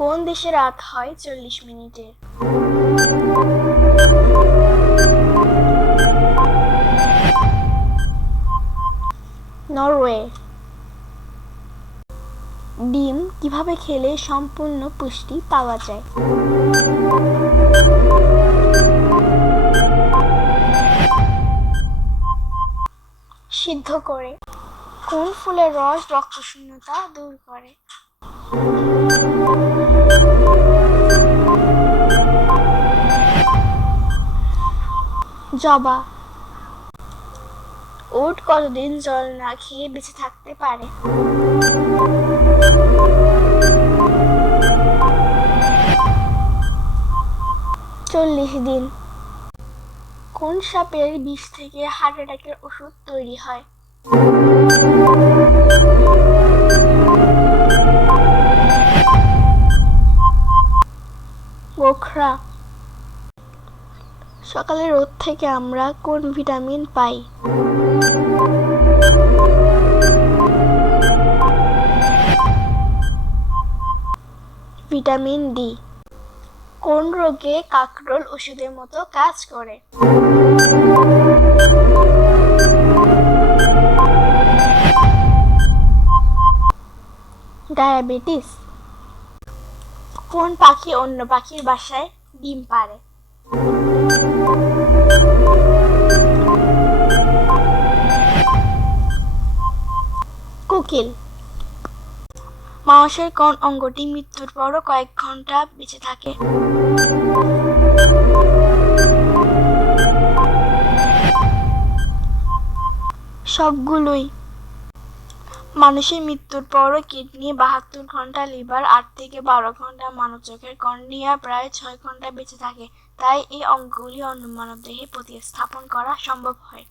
কোন দেশে রাত হয় 40 মিনিটে? নরওয়ে। ডিম কিভাবে খেলে সম্পূর্ণ পুষ্টি পাওয়া যায়? সিদ্ধ করে। কোন ফুলের রস রক্তশূন্যতা দূর করে? জবা। উট কতদিন জল না খেয়ে বেঁচে থাকতে পারে? 40 দিন। কোন সাপের বিষ থেকে হার্ট অ্যাটাকের ওষুধ তৈরি হয়? গোখরা। সকালে রোদ থেকে আমরা কোন ভিটামিন পাই? Vitamin D. কোন রোগে কাকরোল ওষুধের মতো কাজ করে? ডায়াবেটিস। কোন পাখি অন্য পাখির বাসায় ডিম পাড়ে? কোকিল। মানুষের কোন অঙ্গটি মৃত্যুর পরও কয়েক ঘন্টা বেঁচে থাকে? সবগুলোই। মানুষের মৃত্যুর পরও কিডনি 72 ঘন্টা, লিভার 8 থেকে 12 ঘন্টা, মানব চোখের কর্নিয়া প্রায় 6 ঘন্টা বেঁচে থাকে। তাই এই অঙ্গগুলি অন্য মানবদেহে প্রতিস্থাপন করা সম্ভব হয়।